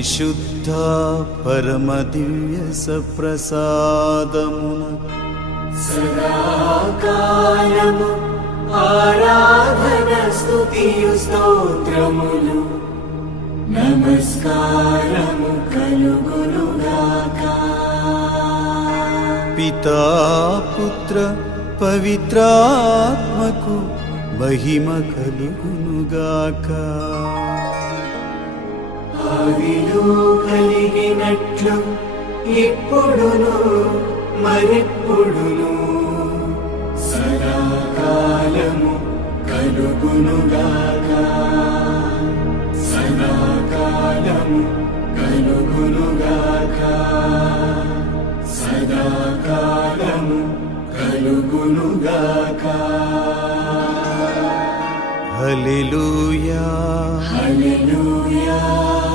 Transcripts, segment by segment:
పరిశుద్ధ పరమదివ్య సప్రసాదమున. సదాకాలము ఆరాధన స్తుతియు స్తోత్రములు. నమస్కారము కలుగునుగాక. పితా పుత్ర పవిత్రాత్మకు మహిమ కలుగునుగాక. ఆదిలో కలిగినట్లు ఇప్పుడును మరెప్పుడును? సదాకాలము కలుగునుగాక. సదాకాలము కలుగునుగాక. సదాకాలము కలుగునుగాక. హల్లెలూయా.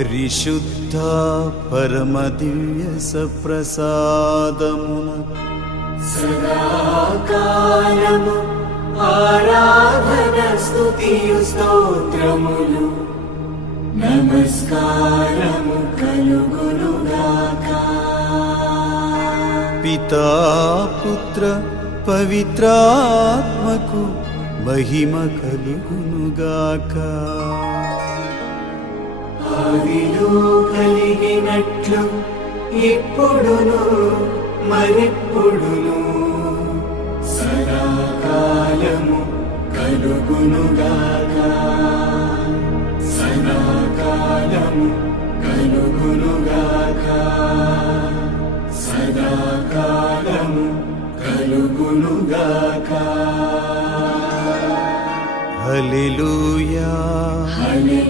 పరిశుద్ధ పరమదివ్య సప్రసాదమున. సదాకాలము ఆరాధన స్తుతియు స్తోత్రములు. నమస్కారము కలుగునుగాక. పితా పుత్ర పవిత్రాత్మకు మహిమ కలుగునుగాక. ఆదిలో కలిగినట్లు ఇప్పుడును మరెప్పుడును. సదాకాలము కలుగునుగాక. సదాకాలము కలుగునుగాక. సదాకాలము కలుగునుగాక. హల్లెలూయా. హల్లెలూయా.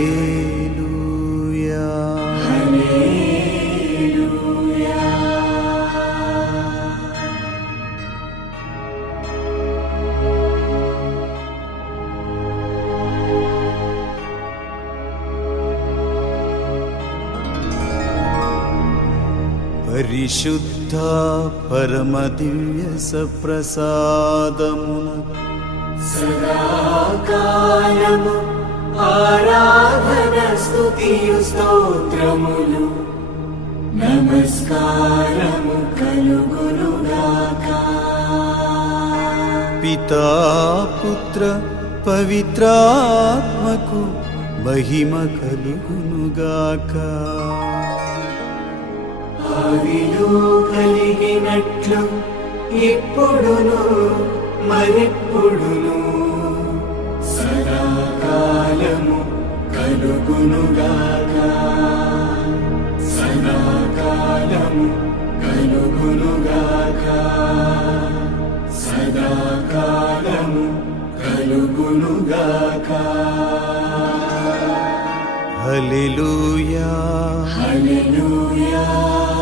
పరిశుద్ధ పరమదివ్య సప్రసాదమున. సదాకాలము ఆరాధన స్తుతియు స్తోత్రములు. నమస్కారము కలుగునుగాక. పితా పుత్ర పవిత్రాత్మకు మహిమ కలుగునుగాక. ఆదిలో కలిగినట్లు ఇప్పుడును మరెప్పుడును? సదాకాలము కలుగునుగాక. సదాకాలము కలుగునుగాక. సదాకాలము కలుగునుగాక. హల్లెలూయా. హల్లెలూయా.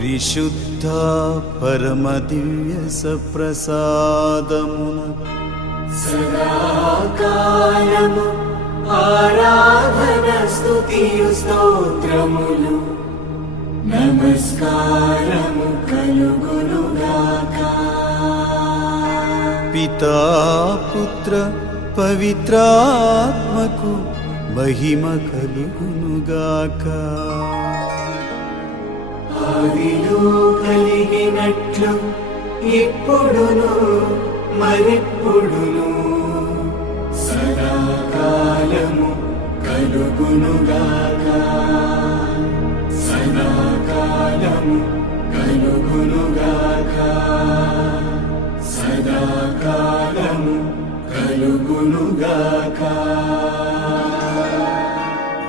పరిశుద్ధ పరమదివ్య సప్రసాదమున. సదాకాలము ఆరాధన స్తుతియు స్తోత్రములు. నమస్కారము కలుగునుగాక. పితా పుత్ర పవిత్రాత్మకు మహిమ కలుగునుగాక. ఆదిలో కలిగినట్లు ఇప్పుడును మరెప్పుడును? సదాకాలము కలుగునుగాక. సదాకాలము కలుగునుగాక. సదాకాలము కలుగునుగాక.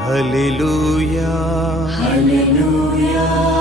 హల్లెలూయా. హల్లెలూయా.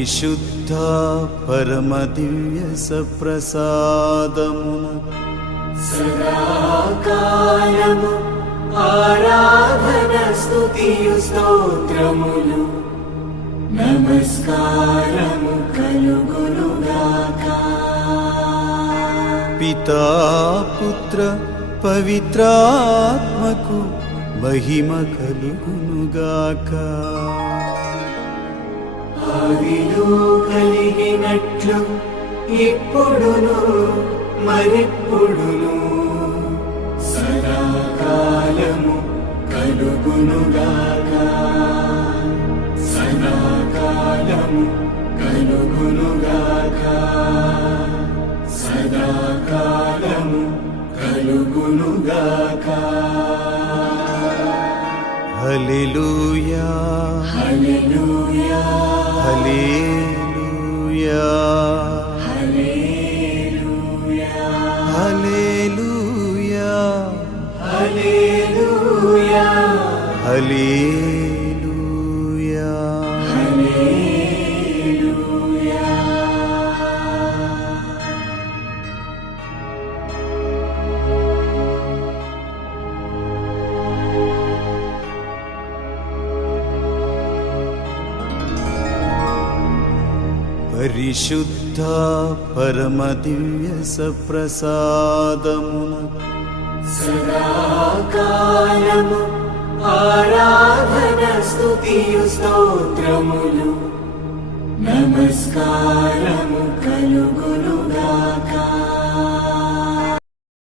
పరిశుద్ధ పరమ దివ్య సప్రసాదమున సదాకాలము ఆరాధన స్తుతియు స్తోత్రములు. నమస్కారము కలుగునుగాక. పితా పుత్ర పవిత్రాత్మకు మహిమ కలుగునుగాక. ఆదిలో కలిగినట్లు ఇప్పుడును మరెప్పుడును. సదాకాలము కలుగునుగాక. సదాకాలము కలుగునుగాక. సదాకాలము కలుగునుగాక. హల్లెలూయా హల్లెలూయా. हलेदूया परिशुद्ध परमदिव्य सप्रसादम् సదాకాలము ఆరాధన స్తుతియు స్తోత్రములు నమస్కారము కలుగును